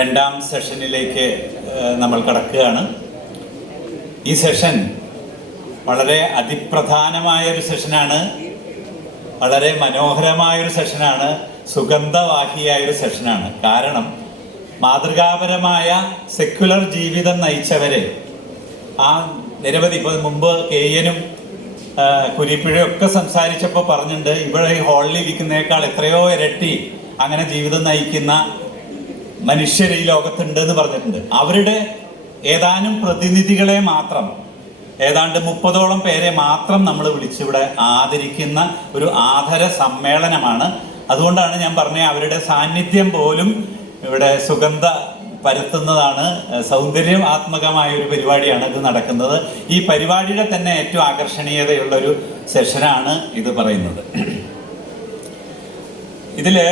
രണ്ടാം സെഷനിലേക്ക് നമ്മൾ കടക്കുകയാണ്. ഈ സെഷൻ വളരെ അതിപ്രധാനമായൊരു സെഷനാണ്, വളരെ മനോഹരമായൊരു സെഷനാണ്, സുഗന്ധവാഹിയായൊരു സെഷനാണ്. കാരണം മാതൃകാപരമായ സെക്യുലർ ജീവിതം നയിച്ചവരെ ആ നിരവധി, ഇപ്പോൾ മുമ്പ് കെയ്യനും കുരിപ്പുഴയൊക്കെ സംസാരിച്ചപ്പോൾ പറഞ്ഞിട്ടുണ്ട്, ഇവിടെ ഈ ഹാളിൽ ഇരിക്കുന്നേക്കാൾ എത്രയോ ഇരട്ടി അങ്ങനെ ജീവിതം നയിക്കുന്ന മനുഷ്യർ ഈ ലോകത്തുണ്ട് എന്ന് പറഞ്ഞിട്ടുണ്ട്. അവരുടെ ഏതാനും പ്രതിനിധികളെ മാത്രം, ഏതാണ്ട് 30ഓളം പേരെ മാത്രം നമ്മൾ വിളിച്ചിവിടെ ആദരിക്കുന്ന ഒരു ആദര സമ്മേളനമാണ്. അതുകൊണ്ടാണ് ഞാൻ പറഞ്ഞത്, അവരുടെ സാന്നിധ്യം പോലും ഇവിടെ സുഗന്ധ പരത്തുന്നതാണ്, സൗന്ദര്യാത്മകമായ ഒരു പരിപാടിയാണ് ഇത് നടക്കുന്നത്. ഈ പരിപാടിയുടെ തന്നെ ഏറ്റവും ആകർഷണീയതയുള്ളൊരു സെഷനാണ് ഇത് പറയുന്നത്. ഇതില്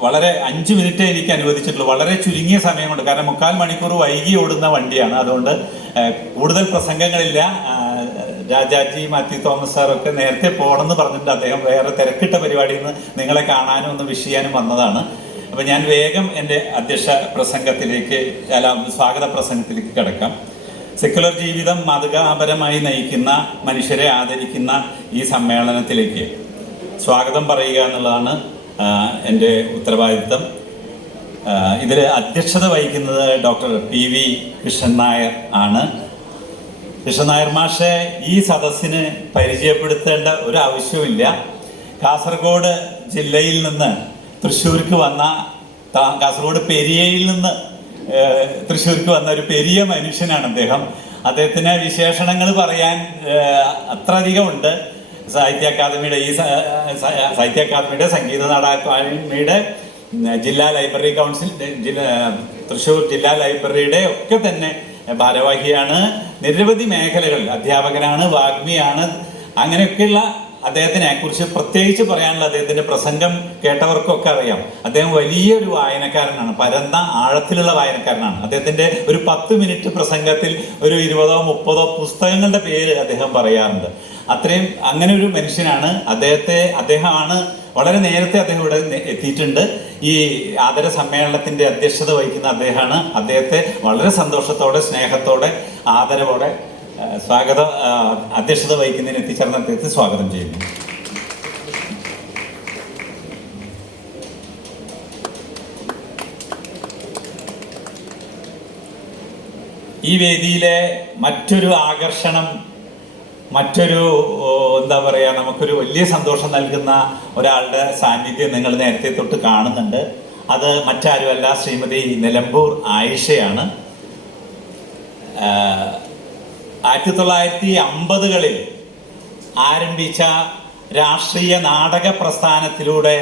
വളരെ 5 മിനിറ്റ് എനിക്ക് അനുവദിച്ചിട്ടുള്ളൂ, വളരെ ചുരുങ്ങിയ സമയം കൊണ്ട്. കാരണം 3/4 മണിക്കൂർ വൈകി ഓടുന്ന വണ്ടിയാണ്, അതുകൊണ്ട് കൂടുതൽ പ്രസംഗങ്ങളില്ല. രാജാജി മാത്യു തോമസ് സാറൊക്കെ നേരത്തെ പോകണമെന്ന് പറഞ്ഞിട്ടുണ്ട്. അദ്ദേഹം വേറെ തിരക്കിട്ട പരിപാടിയിൽ നിന്ന് നിങ്ങളെ കാണാനും ഒന്ന് വിഷ് ചെയ്യാനും വന്നതാണ്. അപ്പം ഞാൻ വേഗം എൻ്റെ അധ്യക്ഷ പ്രസംഗത്തിലേക്ക്, സ്വാഗത പ്രസംഗത്തിലേക്ക് കിടക്കാം. സെക്യുലർ ജീവിതം മാതൃകാപരമായി നയിക്കുന്ന മനുഷ്യരെ ആദരിക്കുന്ന ഈ സമ്മേളനത്തിലേക്ക് സ്വാഗതം പറയുക എന്നുള്ളതാണ് എൻ്റെ ഉത്തരവാദിത്തം. ഇതിൽ അധ്യക്ഷത വഹിക്കുന്നത് ഡോക്ടർ PV കൃഷ്ണൻ നായർ ആണ്. കൃഷ്ണൻ നായർ മാഷെ ഈ സദസ്സിന് പരിചയപ്പെടുത്തേണ്ട ഒരു ആവശ്യവുമില്ല. കാസർഗോഡ് ജില്ലയിൽ നിന്ന് തൃശ്ശൂർക്ക് വന്ന, കാസർഗോഡ് പെരിയയിൽ നിന്ന് തൃശ്ശൂർക്ക് വന്ന ഒരു പെരിയ മനുഷ്യനാണ് അദ്ദേഹം. അദ്ദേഹത്തിന് വിശേഷണങ്ങൾ പറയാൻ അത്ര അധികമുണ്ട്. സാഹിത്യ അക്കാദമിയുടെ സംഗീത നാടക അക്കാദമിയുടെ ജില്ലാ ലൈബ്രറി കൗൺസിൽ, തൃശ്ശൂർ ജില്ലാ ലൈബ്രറിയുടെ ഒക്കെ തന്നെ ഭാരവാഹിയാണ്. നിരവധി മേഖലകളിൽ അധ്യാപകനാണ്, വാഗ്മിയാണ്. അങ്ങനെയൊക്കെയുള്ള അദ്ദേഹത്തിനെ കുറിച്ച് പ്രത്യേകിച്ച് പറയാനുള്ള, അദ്ദേഹത്തിൻ്റെ പ്രസംഗം കേട്ടവർക്കൊക്കെ അറിയാം, അദ്ദേഹം വലിയൊരു വായനക്കാരനാണ്, പരന്ന ആഴത്തിലുള്ള വായനക്കാരനാണ്. അദ്ദേഹത്തിൻ്റെ ഒരു 10 മിനിറ്റ് പ്രസംഗത്തിൽ ഒരു 20ഓ 30ഓ പുസ്തകങ്ങളുടെ പേര് അദ്ദേഹം പറയാറുണ്ട്. അത്രയും അങ്ങനെ ഒരു മനുഷ്യനാണ്. അദ്ദേഹമാണ് വളരെ നേരത്തെ അദ്ദേഹം ഇവിടെ എത്തിയിട്ടുണ്ട്. ഈ ആദര സമ്മേളനത്തിൻ്റെ അധ്യക്ഷത വഹിക്കുന്ന അദ്ദേഹമാണ്. അദ്ദേഹത്തെ വളരെ സന്തോഷത്തോടെ, സ്നേഹത്തോടെ, ആദരവോടെ അധ്യക്ഷത വഹിക്കുന്നതിന് എത്തിച്ചേർന്ന അദ്ദേഹത്തെ സ്വാഗതം ചെയ്യുന്നു. ഈ വേദിയിലെ മറ്റൊരു ആകർഷണം, മറ്റൊരു എന്താ പറയുക, നമുക്കൊരു വലിയ സന്തോഷം നൽകുന്ന ഒരാളുടെ സാന്നിധ്യം നിങ്ങൾ നേരത്തെ തൊട്ട് കാണുന്നുണ്ട്. അത് മറ്റാരുമല്ല, ശ്രീമതി നിലമ്പൂർ ആയിഷയാണ്. 1950കളിൽ ആരംഭിച്ച രാഷ്ട്രീയ നാടക പ്രസ്ഥാനത്തിലൂടെ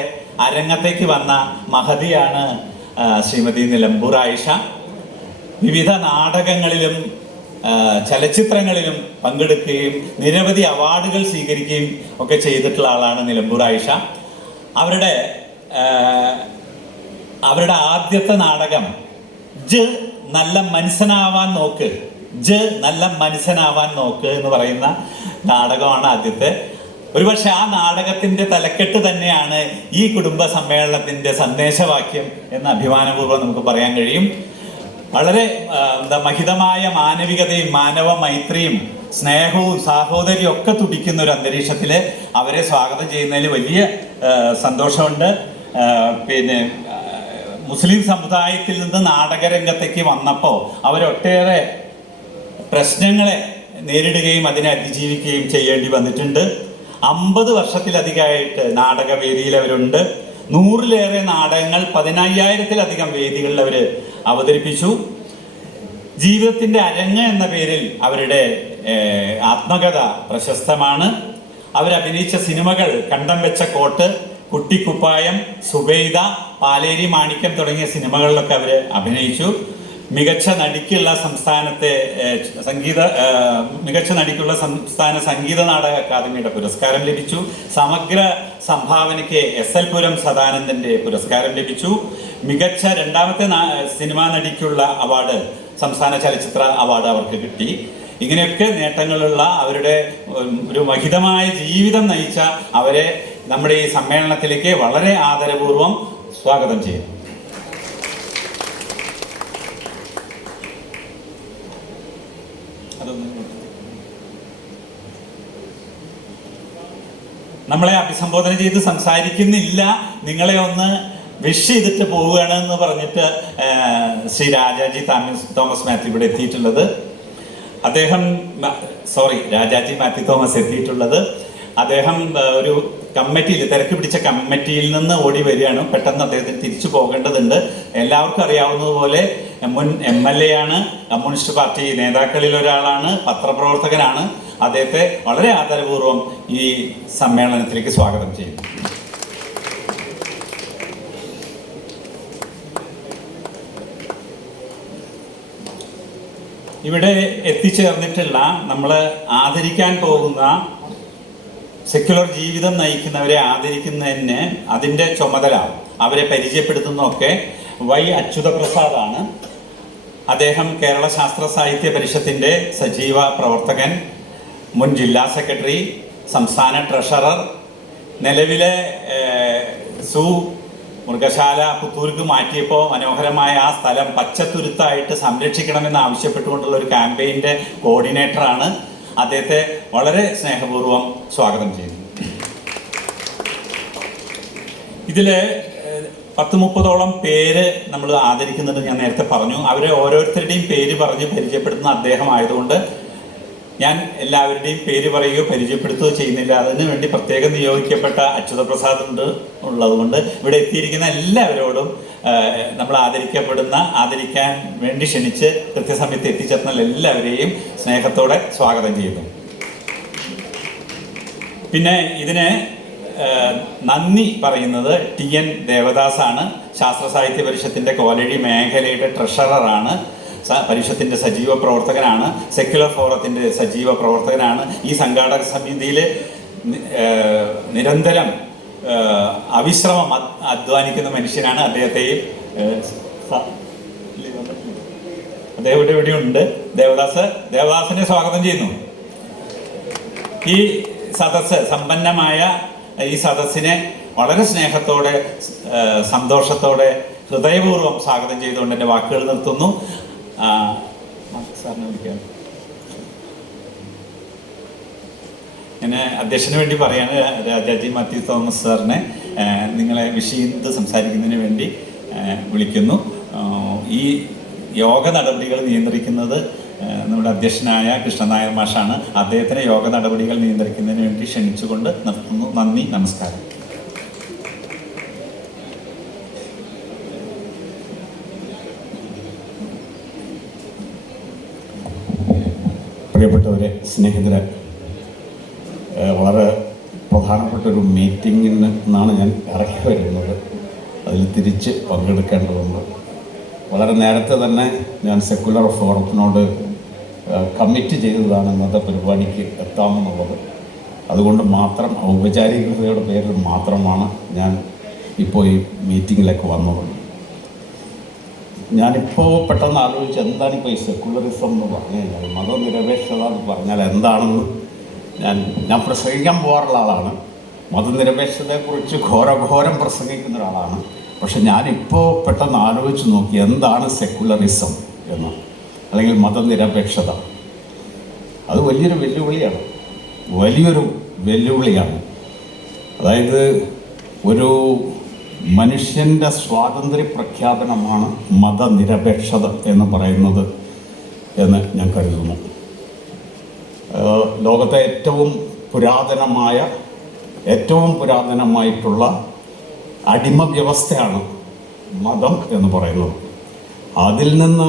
അരങ്ങത്തേക്ക് വന്ന മഹതിയാണ് ശ്രീമതി നിലമ്പൂർ ആയിഷ. വിവിധ നാടകങ്ങളിലും ചലച്ചിത്രങ്ങളിലും പങ്കെടുക്കുകയും നിരവധി അവാർഡുകൾ സ്വീകരിക്കുകയും ഒക്കെ ചെയ്തിട്ടുള്ള ആളാണ് നിലമ്പൂർ ആയിഷ. അവരുടെ ആദ്യത്തെ നാടകം ജ് നല്ല മനുഷ്യനാവാൻ നോക്ക്, ജ് നല്ല മനുഷ്യനാവാൻ നോക്ക് എന്ന് പറയുന്ന നാടകമാണ് ആദ്യത്തെ. ഒരുപക്ഷെ ആ നാടകത്തിൻ്റെ തലക്കെട്ട് തന്നെയാണ് ഈ കുടുംബ സമ്മേളനത്തിൻ്റെ സന്ദേശവാക്യം എന്ന് അഭിമാനപൂർവ്വം നമുക്ക് പറയാൻ കഴിയും. വളരെ മഹിതമായ മാനവികതയും മാനവ മൈത്രിയും സ്നേഹവും സാഹോദര്യവും ഒക്കെ തുടിക്കുന്ന ഒരു അന്തരീക്ഷത്തിൽ അവരെ സ്വാഗതം ചെയ്യുന്നതിൽ വലിയ സന്തോഷമുണ്ട്. പിന്നെ മുസ്ലിം സമുദായത്തിൽ നിന്ന് നാടകരംഗത്തേക്ക് വന്നപ്പോൾ അവരൊട്ടേറെ പ്രശ്നങ്ങളെ നേരിടുകയും അതിനെ അതിജീവിക്കുകയും ചെയ്യേണ്ടി വന്നിട്ടുണ്ട്. 50 വർഷത്തിലധികമായിട്ട് നാടകവേദിയിൽ അവരുണ്ട്. 100-ലേറെ നാടകങ്ങൾ 15,000-ത്തിലധികം വേദികളിൽ അവർ അവതരിപ്പിച്ചു. ജീവിതത്തിൻ്റെ അരങ്ങ് എന്ന പേരിൽ അവരുടെ ആത്മകഥ പ്രശസ്തമാണ്. അവരഭിനയിച്ച സിനിമകൾ കണ്ടം വെച്ച കോട്ട്, കുട്ടിക്കുപ്പായം, സുബൈദ, പാലേരി മാണിക്യം തുടങ്ങിയ സിനിമകളിലൊക്കെ അവർ അഭിനയിച്ചു. മികച്ച നടിക്കുള്ള സംസ്ഥാന സംഗീത നാടക അക്കാദമിയുടെ പുരസ്കാരം ലഭിച്ചു. സമഗ്ര സംഭാവനയ്ക്ക് SL പുരം സദാനന്ദൻ്റെ പുരസ്കാരം ലഭിച്ചു. മികച്ച രണ്ടാമത്തെ സിനിമാ നടിക്കുള്ള അവാർഡ്, സംസ്ഥാന ചലച്ചിത്ര അവാർഡ് അവർക്ക് കിട്ടി. ഇങ്ങനെയൊക്കെ നേട്ടങ്ങളുള്ള അവരുടെ ഒരു മഹിതമായ ജീവിതം നയിച്ച അവരെ നമ്മുടെ ഈ സമ്മേളനത്തിലേക്ക് വളരെ ആദരപൂർവ്വം സ്വാഗതം ചെയ്യും. നമ്മളെ അഭിസംബോധന ചെയ്ത് സംസാരിക്കുന്നില്ല, നിങ്ങളെ ഒന്ന് വിഷ് ചെയ്തിട്ട് പോവുകയാണ് എന്ന് പറഞ്ഞിട്ട് ശ്രീ രാജാജി തോമസ് മാത്യു ഇവിടെ എത്തിയിട്ടുള്ളത്. രാജാജി മാത്യു തോമസ് എത്തിയിട്ടുള്ളത്. അദ്ദേഹം ഒരു കമ്മിറ്റിയിൽ, തിരക്ക് പിടിച്ച കമ്മിറ്റിയിൽ നിന്ന് ഓടി വരികയാണ്. പെട്ടെന്ന് അദ്ദേഹത്തിന് തിരിച്ചു പോകേണ്ടതുണ്ട്. എല്ലാവർക്കും അറിയാവുന്നതുപോലെ മുൻ MLA ആണ്, കമ്മ്യൂണിസ്റ്റ് പാർട്ടി നേതാക്കളിൽ ഒരാളാണ്, പത്രപ്രവർത്തകനാണ്. അദ്ദേഹത്തെ വളരെ ആദരപൂർവ്വം ഈ സമ്മേളനത്തിലേക്ക് സ്വാഗതം ചെയ്യുന്നു. ഇവിടെ എത്തിച്ചേർന്നിട്ടുള്ള നമ്മൾ ആദരിക്കാൻ പോകുന്ന, സെക്യുലർ ജീവിതം നയിക്കുന്നവരെ ആദരിക്കുന്നതിന് അതിൻ്റെ ചുമതല, അവരെ പരിചയപ്പെടുത്തുന്നതൊക്കെ Y അച്യുതപ്രസാദാണ്. അദ്ദേഹം കേരള ശാസ്ത്ര സാഹിത്യ പരിഷത്തിൻ്റെ സജീവ പ്രവർത്തകൻ, മുൻ ജില്ലാ സെക്രട്ടറി, സംസ്ഥാന ട്രഷറർ, നിലവിലെ മൃഗശാല പുത്തൂർക്ക് മാറ്റിയപ്പോൾ മനോഹരമായ ആ സ്ഥലം പച്ചത്തുരുത്തായിട്ട് സംരക്ഷിക്കണമെന്ന് ആവശ്യപ്പെട്ടുകൊണ്ടുള്ള ഒരു ക്യാമ്പയിൻ്റെ കോർഡിനേറ്ററാണ്. അദ്ദേഹത്തെ വളരെ സ്നേഹപൂർവ്വം സ്വാഗതം ചെയ്യുന്നു. ഇതിൽ 10-30ഓളം പേര് നമ്മൾ ആദരിക്കുന്നുണ്ട്. ഞാൻ നേരത്തെ പറഞ്ഞു. അവരെ ഓരോരുത്തരുടെയും പേര് പറഞ്ഞ് പരിചയപ്പെടുത്തുന്ന അദ്ദേഹം ആയതുകൊണ്ട് ഞാൻ എല്ലാവരുടെയും പേര് പറയുകയോ പരിചയപ്പെടുത്തുകയോ ചെയ്യുന്നില്ല. അതിനു വേണ്ടി പ്രത്യേകം നിയോഗിക്കപ്പെട്ട അച്യുതപ്രസാദ് ഉള്ളതുകൊണ്ട് ഇവിടെ എത്തിയിരിക്കുന്ന എല്ലാവരോടും നമ്മൾ ആദരിക്കാൻ വേണ്ടി ക്ഷണിച്ച് കൃത്യസമയത്ത് എത്തിച്ചേർന്ന എല്ലാവരെയും സ്നേഹത്തോടെ സ്വാഗതം ചെയ്യുന്നു. പിന്നെ ഇതിന് നന്ദി പറയുന്നത് TN ദേവദാസാണ്. ശാസ്ത്ര സാഹിത്യ പരിഷത്തിൻ്റെ കോലഴി മേഖലയുടെ ട്രഷററാണ്, പരിഷത്തിൻ്റെ സജീവ പ്രവർത്തകനാണ്, സെക്യുലർ ഫോറത്തിൻ്റെ സജീവ പ്രവർത്തകനാണ്. ഈ സംഘാടക സമിതിയിൽ നിരന്തരം അവിശ്രമം അധ്വാനിക്കുന്ന മനുഷ്യനാണ്. അദ്ദേഹത്തെയും അദ്ദേഹം ഇവിടെയുണ്ട്. ദേവദാസിനെ സ്വാഗതം ചെയ്യുന്നു. ഈ സമ്പന്നമായ ഈ സദസ്സിനെ വളരെ സ്നേഹത്തോടെ, സന്തോഷത്തോടെ, ഹൃദയപൂർവ്വം സ്വാഗതം ചെയ്തുകൊണ്ട് എൻ്റെ വാക്കുകൾ നിർത്തുന്നു. സാറിനെ വിളിക്കാം. ഞാൻ അധ്യക്ഷന് വേണ്ടി പറയാണ് രാജാജി മാത്യു തോമസ് സാറിനെ നിങ്ങളെ വിഷയത്ത് സംസാരിക്കുന്നതിന് വേണ്ടി വിളിക്കുന്നു. ഈ യോഗ നടപടികൾ നിയന്ത്രിക്കുന്നത് നമ്മുടെ അധ്യക്ഷനായ കൃഷ്ണനായർ മാഷാണ്. അദ്ദേഹത്തിന് യോഗ നടപടികൾ നിയന്ത്രിക്കുന്നതിന് വേണ്ടി ക്ഷണിച്ചുകൊണ്ട് നിർത്തുന്നു. നന്ദി, നമസ്കാരം. പ്രിയപ്പെട്ടവരെ, സ്നേഹിതരെ, വളരെ പ്രധാനപ്പെട്ടൊരു മീറ്റിങ്ങിൽ നിന്നാണ് ഞാൻ ഇറക്കി വരുന്നത്. അതിൽ തിരിച്ച് പങ്കെടുക്കേണ്ടതുണ്ട്. വളരെ നേരത്തെ തന്നെ ഞാൻ സെക്യുലർ ഫോറത്തിനോട് കമ്മിറ്റ് ചെയ്തതാണ് ഇന്നത്തെ പരിപാടിക്ക് എത്താമെന്നുള്ളത്. അതുകൊണ്ട് മാത്രം ഔപചാരികതയുടെ പേരിൽ മാത്രമാണ് ഞാൻ ഇപ്പോൾ ഈ മീറ്റിങ്ങിലേക്ക് വന്നത്. ഞാനിപ്പോൾ പെട്ടെന്ന് ആലോചിച്ച് എന്താണിപ്പോൾ ഈ സെക്യുലറിസം എന്ന് പറഞ്ഞു കഴിഞ്ഞാൽ, മതനിരപേക്ഷത എന്ന് പറഞ്ഞാൽ എന്താണെന്ന് ഞാൻ പ്രസംഗിക്കാൻ പോകാറുള്ള ആളാണ്. മതനിരപേക്ഷതയെക്കുറിച്ച് ഘോരം പ്രസംഗിക്കുന്ന ഒരാളാണ്. പക്ഷെ ഞാനിപ്പോൾ പെട്ടെന്ന് ആലോചിച്ച് നോക്കി എന്താണ് സെക്യുലറിസം എന്ന്, അല്ലെങ്കിൽ മതനിരപേക്ഷത. അത് വലിയൊരു വെല്ലുവിളിയാണ്. അതായത് ഒരു മനുഷ്യൻ്റെ സ്വാതന്ത്ര്യ പ്രഖ്യാപനമാണ് മതനിരപേക്ഷത എന്ന് പറയുന്നത് എന്ന് ഞാൻ കരുതുന്നു. ലോകത്തെ ഏറ്റവും പുരാതനമായിട്ടുള്ള അടിമ വ്യവസ്ഥയാണ് മതം എന്ന് പറയുന്നത്. അതിൽ നിന്ന്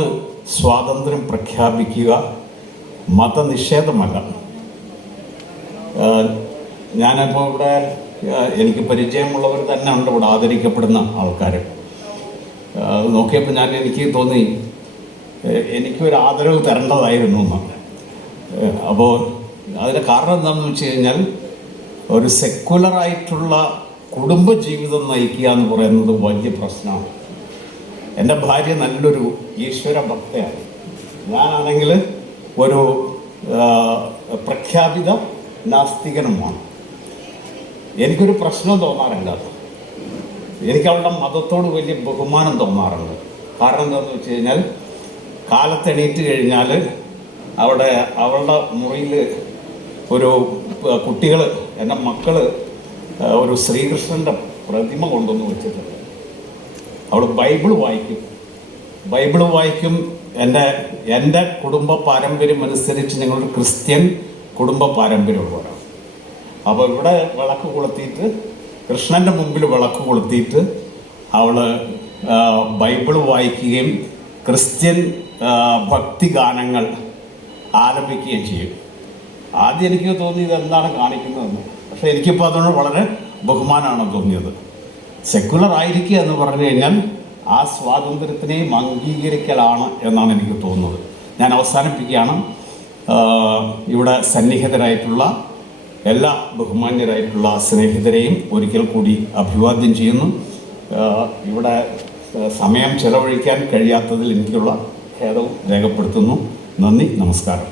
സ്വാതന്ത്ര്യം പ്രഖ്യാപിക്കുക മതനിഷേധമല്ല. ഞാനിപ്പോൾ ഇവിടെ എനിക്ക് പരിചയമുള്ളവർ തന്നെ ഉണ്ട് ഇവിടെ ആദരിക്കപ്പെടുന്ന ആൾക്കാർ. നോക്കിയപ്പോൾ എനിക്ക് തോന്നി എനിക്കൊരു ആദരവ് തരേണ്ടതായിരുന്നു എന്ന്. അപ്പോൾ അതിൻ്റെ കാരണം എന്താണെന്ന് വെച്ച് കഴിഞ്ഞാൽ ഒരു സെക്കുലറായിട്ടുള്ള കുടുംബജീവിതം നയിക്കുക എന്ന് പറയുന്നത് വലിയ പ്രശ്നമാണ്. എൻ്റെ ഭാര്യ നല്ലൊരു ഈശ്വര ഭക്തയാണ്. ഞാനാണെങ്കിൽ ഒരു പ്രഖ്യാപിത നാസ്തികനുമാണ്. എനിക്കൊരു പ്രശ്നം തോന്നാറില്ല. എനിക്ക് അവളുടെ മതത്തോട് വലിയ ബഹുമാനം തോന്നാറുണ്ട്. കാരണം എന്താണെന്ന് വെച്ച് കഴിഞ്ഞാൽ കാലത്തെണീറ്റ് കഴിഞ്ഞാൽ അവളുടെ മുറിയിൽ ഒരു കുട്ടികൾ, എൻ്റെ മക്കൾ ഒരു ശ്രീകൃഷ്ണൻ്റെ പ്രതിമ കൊണ്ടുവന്ന് വെച്ചിട്ടുണ്ട്. അവൾ ബൈബിൾ വായിക്കും. എൻ്റെ കുടുംബ പാരമ്പര്യം അനുസരിച്ച് ഞങ്ങളൊരു ക്രിസ്ത്യൻ കുടുംബ പാരമ്പര്യമുള്ളവരാണ്. അപ്പോൾ ഇവിടെ വിളക്ക് കൊളുത്തിയിട്ട്, കൃഷ്ണൻ്റെ മുമ്പിൽ വിളക്ക് കൊളുത്തിയിട്ട് അവൾ ബൈബിൾ വായിക്കുകയും ക്രിസ്ത്യൻ ഭക്തിഗാനങ്ങൾ ആലപിക്കുകയും ചെയ്യും. ആദ്യം എനിക്ക് തോന്നിയത് എന്താണ് കാണിക്കുന്നതെന്ന്. പക്ഷേ എനിക്കിപ്പോൾ അതുകൊണ്ട് വളരെ ബഹുമാനമാണ് തോന്നിയത്. സെക്കുലർ ആയിരിക്കുക എന്ന് പറഞ്ഞു കഴിഞ്ഞാൽ ആ സ്വാതന്ത്ര്യത്തിനെയും അംഗീകരിക്കലാണ് എന്നാണ് എനിക്ക് തോന്നുന്നത്. ഞാൻ അവസാനിപ്പിക്കുകയാണ്. ഇവിടെ സന്നിഹിതരായിട്ടുള്ള എല്ലാ ബഹുമാന്യരായിട്ടുള്ള സ്നേഹിതരെയും ഒരിക്കൽ കൂടി അഭിവാദ്യം ചെയ്യുന്നു. ഇവിടെ സമയം ചെലവഴിക്കാൻ കഴിയാത്തതിൽ എനിക്കുള്ള ഖേദവും രേഖപ്പെടുത്തുന്നു. നന്ദി, നമസ്കാരം.